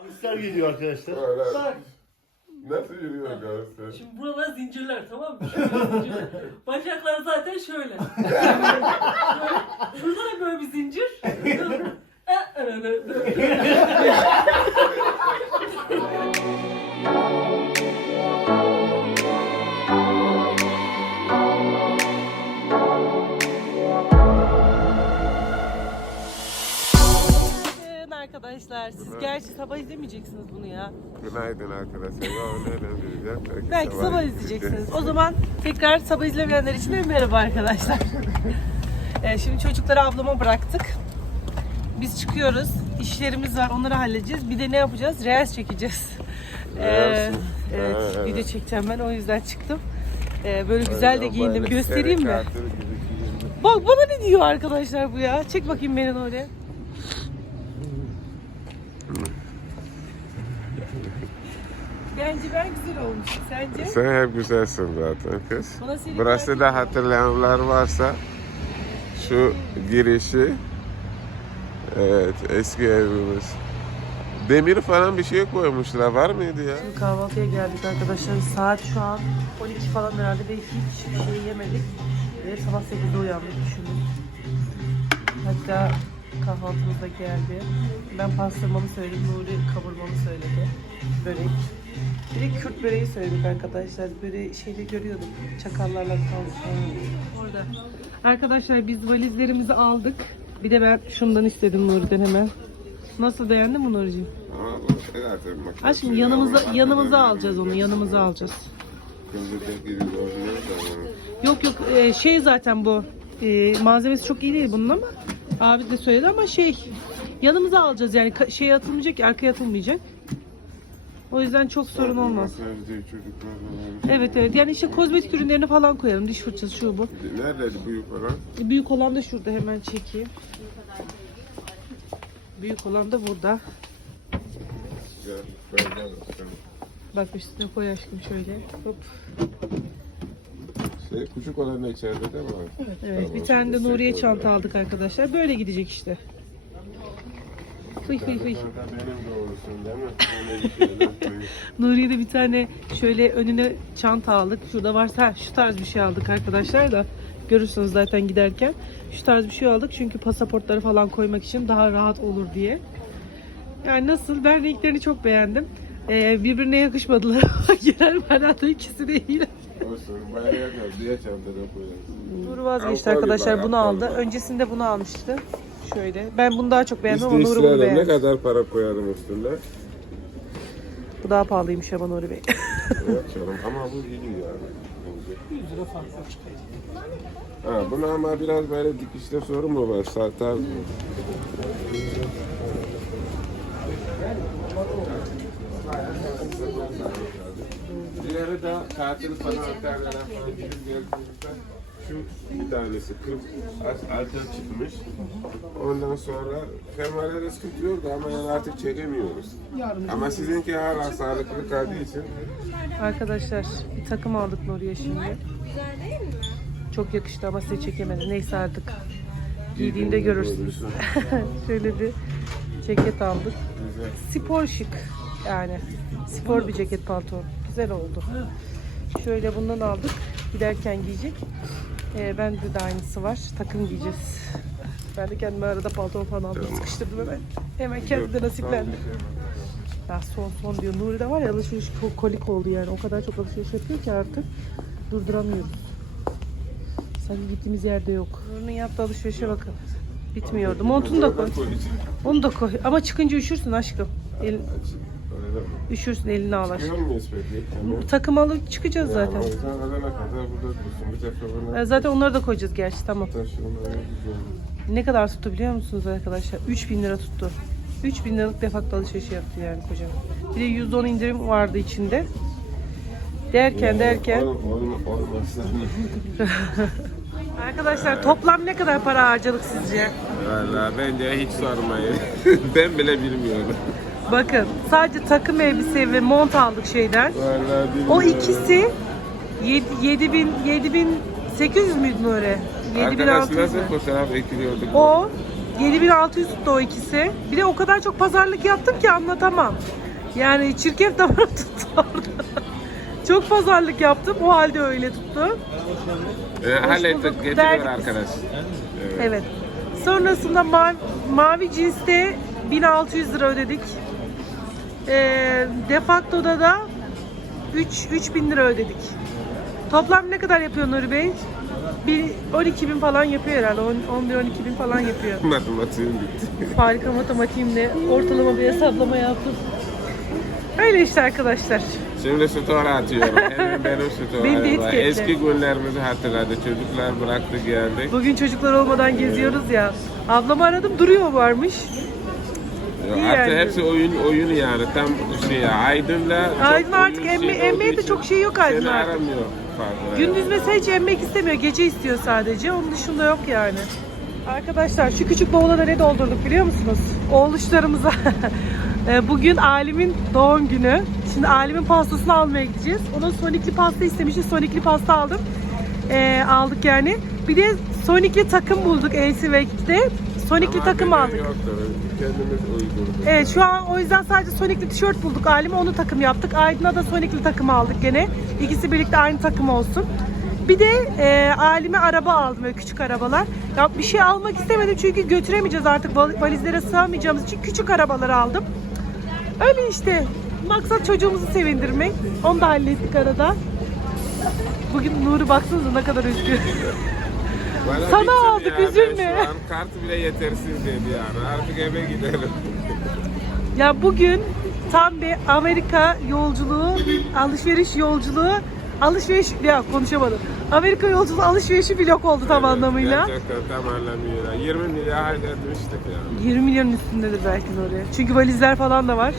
Hamster geliyor arkadaşlar. Öyle. Bak Nasıl yürüyor Galatasaray? şimdi buralar zincirler tamam mı? Şöyle zincirler. Bacaklar zaten şöyle. şöyle. Şurada da böyle bir zincir. arkadaşlar. Siz gerçi sabah izlemeyeceksiniz bunu ya. Günaydın arkadaşlar. Ya nereden bileceğim? Belki sabah izleyeceksiniz. O zaman tekrar sabah izlemeyenler için de merhaba arkadaşlar. Ee, şimdi çocukları ablama bıraktık. Biz çıkıyoruz. İşlerimiz var. Onları halledeceğiz. Bir de ne yapacağız? Reels çekeceğiz. Ee, Reels mi? evet, Ha, evet. video çekeceğim ben. O yüzden çıktım. Ee, böyle güzel de giyindim. Göstereyim mi? Bak bana ne diyor arkadaşlar bu ya? Çek bakayım beni oraya. Bence ben güzel olmuşum. Sence? Sen hep güzelsin zaten kız. Bana seni Burası fark da hatırlayanlar varsa şu girişi Evet eski evimiz. Demir falan bir şey koymuşlar var mıydı ya? Şimdi kahvaltıya geldik arkadaşlar. Saat şu an 12 falan herhalde ve hiçbir şey yemedik. Ve sabah 8'de uyandık düşünün. Hatta kahvaltımız da geldi. Ben pastırmamı söyledim, Nuri kavurmamı söyledi. Börek. Bir de Kürt böreği söyledik arkadaşlar. Böyle şeyde görüyordum. Çakallarla kalmış. Orada. Arkadaşlar biz valizlerimizi aldık. Bir de ben şundan istedim Nuri'den hemen. Nasıl beğendin mi Nuri'ciğim? Aşkım yanımıza yanımıza alacağız onu yanımıza alacağız. Yok yok e, şey zaten bu e, malzemesi çok iyi değil bunun ama abi de söyledi ama şey yanımıza alacağız yani şey atılmayacak arkaya atılmayacak. O yüzden çok sorun olmaz. Evet evet yani işte kozmetik ürünlerini falan koyalım diş fırçası şu bu. Neredeydi büyük olan? E, Büyük olan da şurada hemen çekeyim. Büyük olan da burada. Bak üstüne koy aşkım şöyle. Hop. Şey, küçük olan da içeride de var. Evet bir tane de Nuriye çanta aldık arkadaşlar. Böyle gidecek işte. Fıy fıy fıy. Benim de olursun değil mi? Öyle bir şeyler koyuyor. Nuriye de bir tane şöyle önüne çanta aldık. Şurada varsa ha, şu tarz bir şey aldık arkadaşlar da. Görürsünüz zaten giderken. Şu tarz bir şey aldık çünkü pasaportları falan koymak için daha rahat olur diye. Yani nasıl? Ben renklerini çok beğendim. Ee, birbirine yakışmadılar ama genel manada ikisi de iyi. Olsun. Bayağı yakar. Diye çantada koyarsın. Nuri vazgeçti arkadaşlar gibi, bunu aldı. gibi. Öncesinde bunu almıştı. Şöyle. Ben bunu daha çok beğendim ama Nuri bunu isterim. Ne beğendi. kadar para koyarım üstünde? Bu daha pahalıymış ama Nuri Bey. Yok canım ama bu iyi yani. 100 lira farklı çıkıyor. Ha, bunu ama biraz böyle dikişte sorun mu var? Sartar mı? Diğeri de tatil falan otellerden falan gidip geldiğimizde şu bir tanesi 40 az- altın çıkmış. Ondan sonra fermuarlara sıkıntı yoktu ama yani artık çekemiyoruz. Ama sizinki hala sağlıklı kaldığı için Arkadaşlar bir takım aldık Nuriye şimdi. Çok yakıştı ama size çekemedim. Neyse artık. Giydiğinde görürsünüz. Şöyle bir ceket aldık. güzel. Spor şık yani. Spor bir ceket pantolon. Güzel oldu. Şöyle bundan aldık. Giderken giyecek. Ee, bende de aynısı var. Takım giyeceğiz. Ben de kendime arada pantolon falan aldım. Sıkıştırdım hemen. Hemen kendime nasiplendi. Ya son son diyor. Nuri de var ya alışveriş ko- kolik oldu yani. O kadar çok alışveriş yapıyor ki artık durduramıyoruz. Sanki gittiğimiz yerde yok. Nuri'nin yaptığı alışverişe bakın. Bitmiyordu. Montunu da koy. Onu da koy. Ama çıkınca üşürsün aşkım. El, Öyle üşürsün elini. Çıkıyor muyuz peki? Tamam. Takım alıp çıkacağız zaten. Yani o yüzden kadar burada dursun. Bir defa Zaten onları da koyacağız gerçi tamam. Ne kadar tuttu biliyor musunuz arkadaşlar? 3000 lira tuttu. 3000 liralık defakto alışveriş yaptı yani kocam. Bir de %10 indirim vardı içinde. Derken derken olmazsa arkadaşlar toplam ne kadar para harcadık sizce? Valla bence hiç sormayın. ben bile bilmiyorum. Bakın sadece takım elbise ve mont aldık şeyden. Bilmiyorum. O ikisi 7000 7800 müydü öyle? 7600 Arkadaşlar mü? fotoğraf ekliyorduk. O 7600 tuttu o ikisi. Bir de o kadar çok pazarlık yaptım ki anlatamam. Yani çirkef damarı tuttu orada. çok pazarlık yaptım. O halde öyle tuttu. Ee, hallettik Derdik. arkadaş. Evet. Evet. Sonrasında mavi, mavi cinste 1600 lira ödedik. Ee, defaktoda da 3 3000 lira ödedik. Toplam ne kadar yapıyor Nuri Bey? Bir 12 bin falan yapıyor herhalde. 11-12 bin falan yapıyor. Matematiğim bitti. Harika matematiğimle ortalama bir hesaplama yaptım. Öyle işte arkadaşlar. Şimdi story atıyorum. Hemen benim story'im var. Eski günlerimizi hatırladı. Çocuklar bıraktı geldik. Bugün çocuklar olmadan geziyoruz ya. Ablamı aradım duruyor varmış. İyi Artık yani. hepsi oyun oyun yani. Tam şey. Aydın'la Aydın artık emme- şey emmeye de çok şey yok Aydın Seni artık. aramıyor fazla. Gündüz mesela hiç emmek istemiyor. Gece istiyor sadece. Onun dışında yok yani. Arkadaşlar şu küçük bavula da ne doldurduk biliyor musunuz? Oğluşlarımıza. E, Bugün Alim'in doğum günü. Şimdi Alim'in pastasını almaya gideceğiz. Onun sonikli pasta istemişti. Sonikli pasta aldım. E, aldık yani. Bir de sonikli takım bulduk LCV'de. Sonikli Ama takım aldık. Yoktur. Kendimiz uydurduk. Evet şu an o yüzden sadece Sonic'li tişört bulduk. Aileme onu takım yaptık. Aydın'a da Sonic'li takım aldık gene. İkisi birlikte aynı takım olsun. Bir de e, aileme araba aldım böyle küçük arabalar. Ya bir şey almak istemedim çünkü götüremeyeceğiz artık val- valizlere sığamayacağımız için küçük arabaları aldım. Öyle işte. Maksat çocuğumuzu sevindirmek. Onu da hallettik arada. Bugün Nuri baksanıza ne kadar üzgün. Bana Sana aldık, ya. Ben üzülme. Şu an kart bile yetersiz dedi yani. Artık eve gidelim. Ya bugün tam bir Amerika yolculuğu, alışveriş yolculuğu, alışveriş ya konuşamadım. Amerika yolculuğu alışverişi vlog oldu tam anlamıyla. Gerçekten tam anlamıyla. 20 milyar halletmiştik yani. 20 milyonun üstündedir belki oraya. Çünkü valizler falan da var.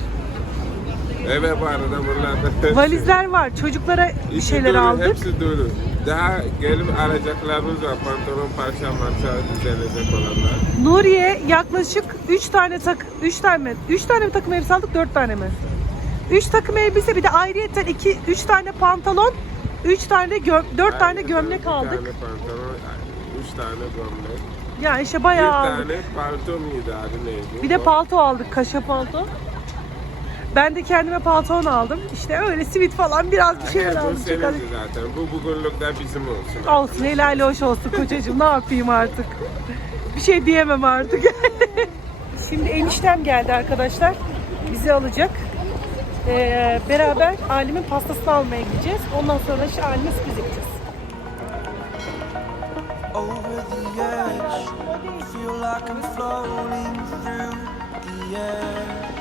Eve bu arada buralarda. Valizler var. Çocuklara bir şeyler aldık. Hepsi dolu. Daha gelip alacaklarımız var. Pantolon, parça, marça düzenlecek olanlar. Nuriye yaklaşık 3 tane tak 3 tane mi? 3 tane mi takım elbise aldık 4 tane mi? 3 takım elbise bir de ayrıyeten 2 3 tane pantolon, 3 tane göm 4 tane gömlek aldık. Bir tane pantolon, üç tane gömlek. Yani işte Bir bayağı aldık. tane palto muydu adı neydi? Bir de palto aldık, kaşa palto. Ben de kendime palton aldım. İşte öyle simit falan biraz bir şeyler Her gün aldım. senin zaten. Bu bugünlük de bizim olsun. Olsun helal hoş olsun kocacığım ne yapayım artık. Bir şey diyemem artık. Şimdi eniştem geldi arkadaşlar. Bizi alacak. Ee, beraber Alim'in pastasını almaya gideceğiz. Ondan sonra işte Alim'e sürpriz yapacağız. over the edge. Feel like I'm floating through the air.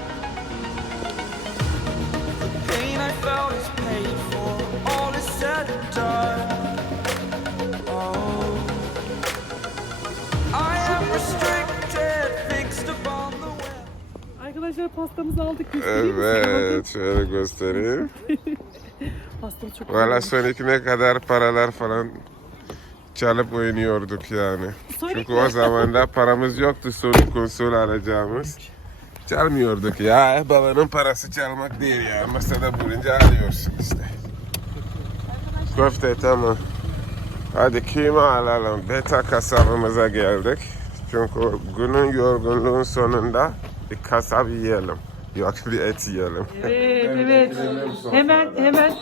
Arkadaşlar pastamızı aldık. Göstereyim mi size? Evet, şöyle göstereyim. Pastamız çok Valla güzel. Sonic ne kadar paralar falan çalıp oynuyorduk yani. Sonic Çünkü mi? o zaman da paramız yoktu Sonic konsol alacağımız. Çalmıyorduk ya. Babanın parası çalmak değil ya. Masada bulunca alıyorsun işte. Köfte tamam. Hadi kıyma alalım. Beta kasabımıza geldik. Çünkü günün yorgunluğun sonunda bir kasap yiyelim. Yok bir et yiyelim. Evet, evet. Hemen, hemen,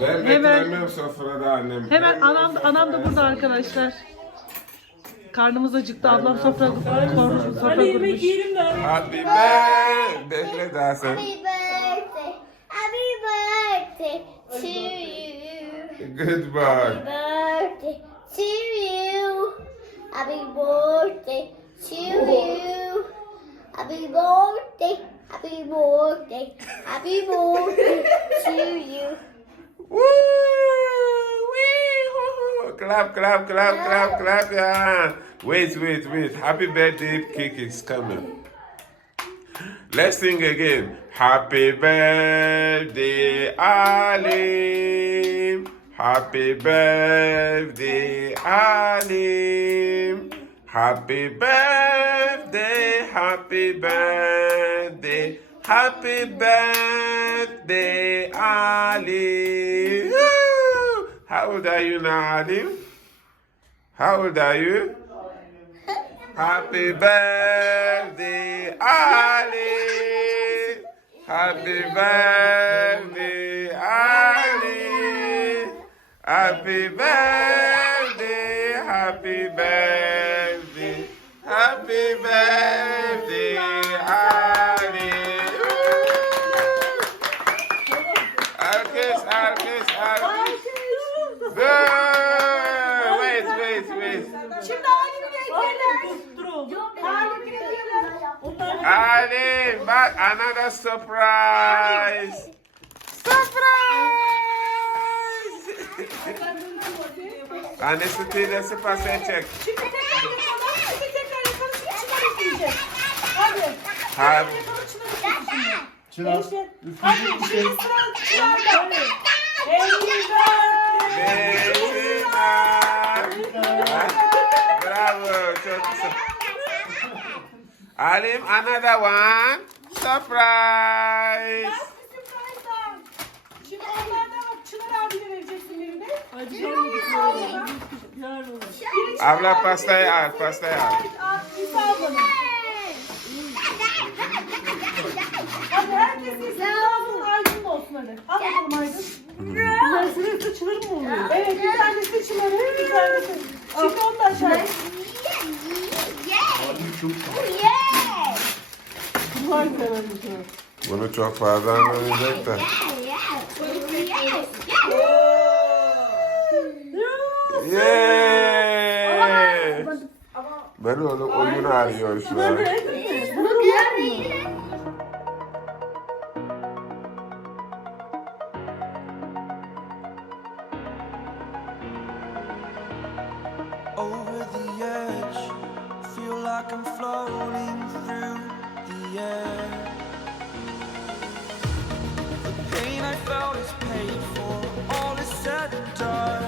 Ben Hemen- sofrada annem. hemen anam, anam da burada arkadaşlar. Karnımız acıktı. Ablam sofra kurmuş. Sofra kurmuş. Happy birthday. Bekle daha sen. Happy birthday, happy birthday to you. Goodbye. Happy birthday to you. Happy birthday to you. Happy birthday, happy birthday, happy birthday to you. Woo! Clap, clap, clap, clap, clap, yeah. Wait, wait, wait. Happy birthday cake is coming. Let's sing again. Happy birthday, Alim. Happy birthday, Alim. Happy birthday, happy birthday, happy birthday, Ali. How old are you now, Alim? How old are you? Happy birthday, Ali. Happy birthday, Ali. Happy birthday, Ali, bak another surprise. Surprise! Annesi teyzesi pası çek. Şimdi tekrar yapalım. Şimdi tekrar yapalım. Şimdi çınar isteyecek. Hadi. Hadi. Çınar. Hadi şimdi sıra çınarda. Happy Beyler. Bravo, çok güzel. Alim, another one. Surprise. Şimdi onlardan Çınar abine vereceksin birini. Biri Çınar Abla abine pastayı al, vereceksin. pastayı al. Al, İsa ablana. Hadi herkes ablanın Aydın da olsun hadi. Al bakalım Aydın. Bunlar sıraya saçılır mı oluyor? Evet bir tanesi Çınar'ın bir tanesi. Şimdi onu da aşağıya. Bunlar sevmem Bunu çok fazla anlamayacak da. Yeah. Ben onu oyun arıyor şu an. die.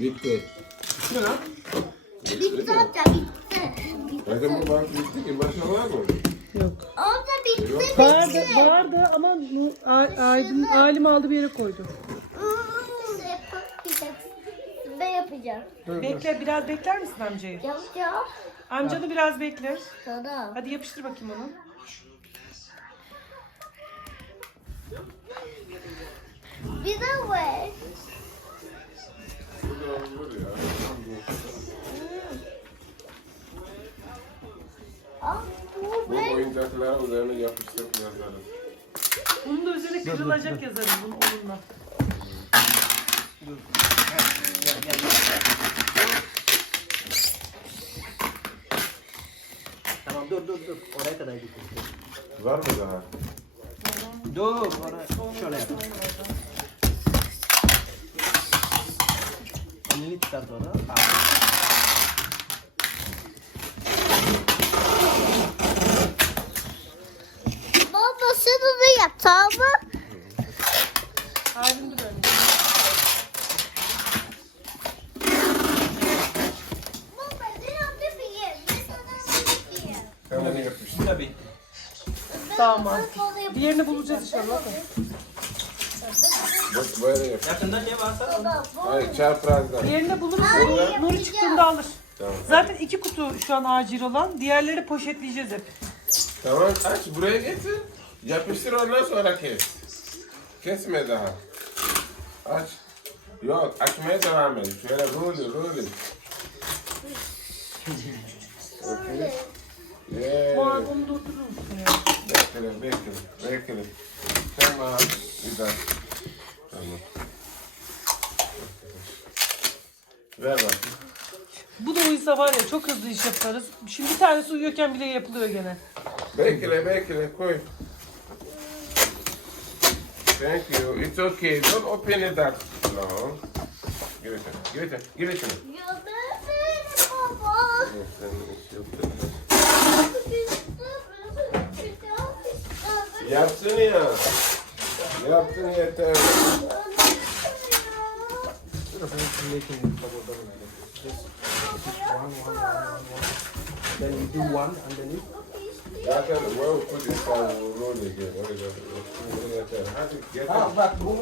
Bitti. Ne lan? Bitti amca bitti. Bitti. Zaten bu bank bitti ki. Başka var mı? Yok. Amca bitti bitti. Vardı, vardı ama nu- A- Aydın, Alim aldı bir yere koydu. Hmm. Ben yapacağım. Bekle, biraz bekler misin amcayı? Yapacağım. Amcanı biraz bekle. Sana. Hadi yapıştır bakayım onu. Bir de var. Bu da olur ya. Ah bu Bu ben. oyuncaklar üzerine yapıştırıp yazarız. Bunun da üzerine kırılacak yazarım bunun onunla. Tamam dur dur dur. Oraya kadar gittim. Var mı daha? Dur. Oraya. Şöyle yap. Elini çıkart orada. Abi. Baba sen onu yap tamam mı? Alim dur önce. Baba sen onu bir ye. Ben sana bir ye. Hemen yapıştır. Bu da bitti. Tamam. Diğerini bulacağız inşallah. Bak böyle yap. Yakında ne varsa Baba bu. Hayır çaprazdan. Diğerini de buluruz. Nuri çıktığında alır. Tamam. Zaten iki kutu şu an acil olan. Diğerleri poşetleyeceğiz hep. Tamam aç buraya getir. Yapıştır ondan sonra kes. Kesme daha. Aç. Yok açmaya devam et. Şöyle rolü rolü. Okey. Yeah. Musun ya? Bekle bekle bekle. Tamam. Bir daha. Tamam. Ver bakayım. Bu da uyusa var ya çok hızlı iş yaparız. Şimdi bir tanesi uyuyorken bile yapılıyor gene. Bekle bekle koy. Thank you. It's okay. Don't open it that long. Give it to me. Give it to me. Give it to me. Ya ben benim baba. Yes, sen iş yaptın. Yaptın ya. Yaptın yeter. Then you do one underneath. Zaten well put this on roll again. Öyle yeter. Hadi getir. Ha bak bu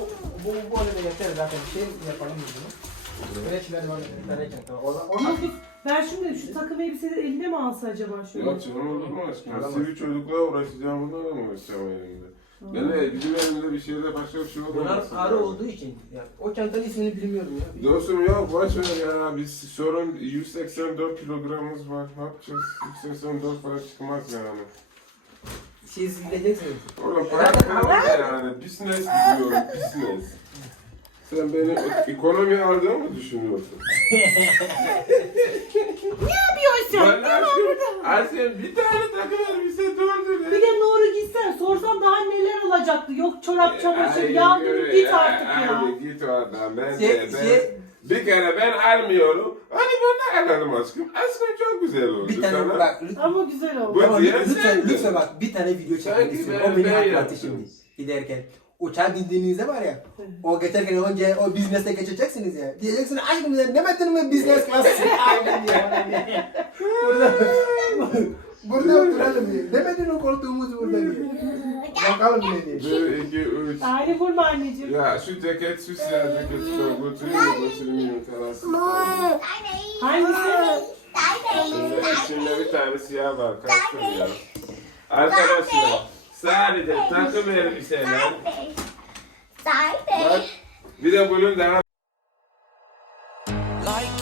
bu böyle yeter zaten şey yapalım bunu. Biz, ben şimdi şu takım elbiseleri eline mi alsa acaba şöyle? Yok canım olur mu aşkım? Sivri çocukla uğraşacağım bunlarla mı uğraşacağım elimde? Yani bizim elimde bir şeyde başka bir şey bunlar olmaz. arı olduğu için. Yani o çantanın ismini bilmiyorum ya. Dostum yok boş ver ya biz sorun 184 kilogramımız var ne yapacağız 184 falan çıkmaz yani. Siz gideceksiniz. Oğlum para kırmızı yani business gidiyorum business. Sen beni ekonomi aldığını mı düşünüyorsun? Ne yapıyorsun? Ben aşkım Asya bir tane takım elbise doğru Bir de Nuri gitsen sorsan daha neler olacaktı. Yok çorap çamaşır Ay, yağmur git artık ya. Hadi git oradan ben Şey- de ben şey- bir kere ben almıyorum. Hadi ben de alalım aşkım. Aşkım çok güzel oldu Bir tane sana. bak lütfen. Ama güzel oldu. Bu diğer lütfen, lütfen bak bir tane video çekmek Sanki istiyorum. ben- O beni ben haklı yaptım. şimdi giderken. Uçağa bindiğinizde var ya, o geçerken önce o business'e geçeceksiniz ya. Diyeceksiniz aşkım sen demedin mi business class? Aynen diye. Burada, burada oturalım diye. Demedin o koltuğumuz burada diye. Bakalım ne diye. Bir, iki, üç. Aile vurma anneciğim. Ya şu ceket, şu siyah ceket mi götürmeyeyim falan. Hangisi? Şimdi içinde bir tane siyah var. Lira? Arkadaşlar sadece takım elbiseler. Bak bir de bunun daha like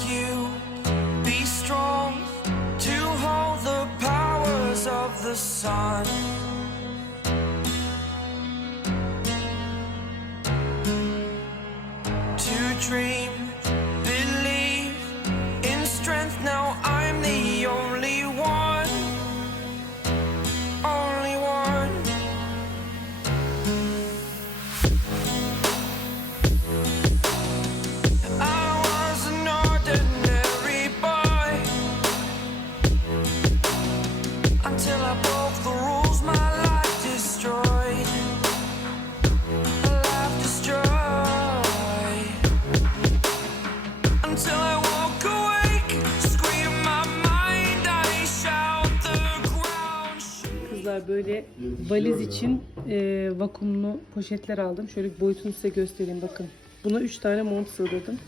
böyle valiz için e, vakumlu poşetler aldım. Şöyle boyutunu size göstereyim bakın. Buna 3 tane mont sığdırdım.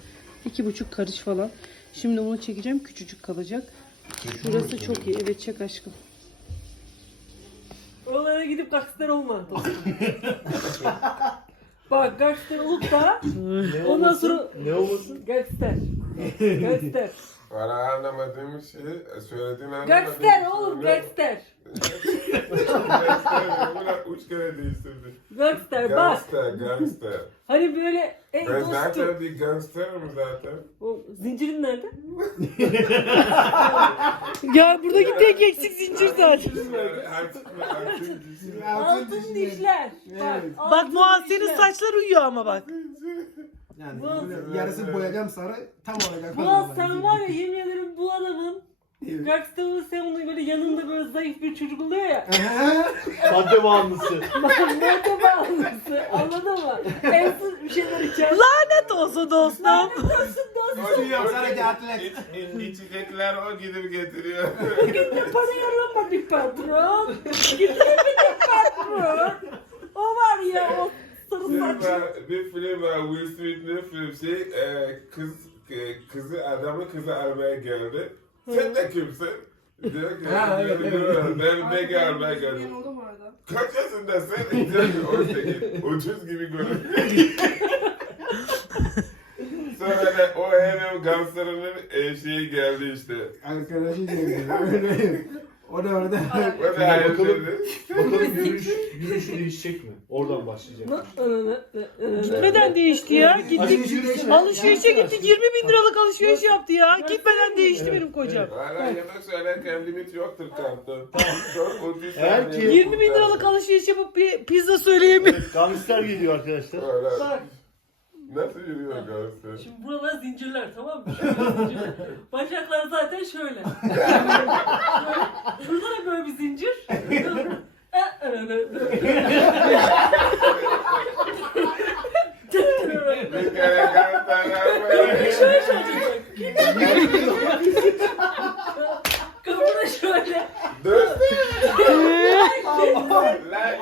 2,5 karış falan. Şimdi onu çekeceğim. Küçücük kalacak. Şurası çok iyi. Evet çek aşkım. Oralara gidip gazeteler olma. Bak gazeteler olup da ondan sonra Ne olmasın? gazeteler. Gazeteler. Valla anlamadığım şeyi söylediğini anlamadım. Gazeteler oğlum gazeteler. Gangster. Bunu üç kere değiştirdi. Gazeteler bak. Gangster, gangster. Hani böyle en Ben dostum. zaten bir gangsterim zaten. O zincirin nerede? ya buradaki tek eksik zincir zaten. Artık mı? Artık Altın dişler. Bak, Bak Muhassenin dişler. saçlar uyuyor ama bak. Yani Bu- böyle yarısı boyayacağım sarı tam olacak. Ulan sen var ya yemin ederim bu adamın. Gakstal'ın sen onun böyle yanında böyle zayıf bir çocuk oluyor ya. Madde bağımlısı. Nerede bağlısı anladın mı? Ensiz bir şeyler içer. Lanet olsun dostum. O Yapsana o- ki atlet. iç- iç- İçecekler o gidip getiriyor. Gitti para yarılma bir patron. Gitti bir patron. Sarı Bir, film var Will Smith'in film şey e, kız e, kızı adamı kızı almaya geldi. Sen de kimsin? Diyor ki Ha, evet, evet. ben Meg'i almaya geldim. Kaç yaşındasın? Diyor ki 18. 30 gibi görünüyor. Sonra da o hem gangsterinin e, şeyi geldi işte. Arkadaşı geldi. O orada. O da hayırdır. Bakalım görüş, görüşü değişecek mi? Oradan başlayacak. Gitmeden değişti ya. Gittik. Alışveriş- Alışverişe gittik. 20 bin liralık alışveriş yaptı ya. Gitmeden değişti benim kocam. Valla yemek söylerken limit yoktur kartı. Çok 30 Eğer saniye ki- 20 bin liralık alışveriş yapıp bir pizza söyleyemiyor. Gangster geliyor arkadaşlar. Öyle. Nasıl yürüyor Galatasaray? Şimdi buralar zincirler tamam mı? Şöyle zincirler. Bacaklar zaten şöyle. Şurada da böyle bir zincir. Bir kere Galatasaray böyle. şöyle şöyle. Kapı da şöyle. Dur. Lan.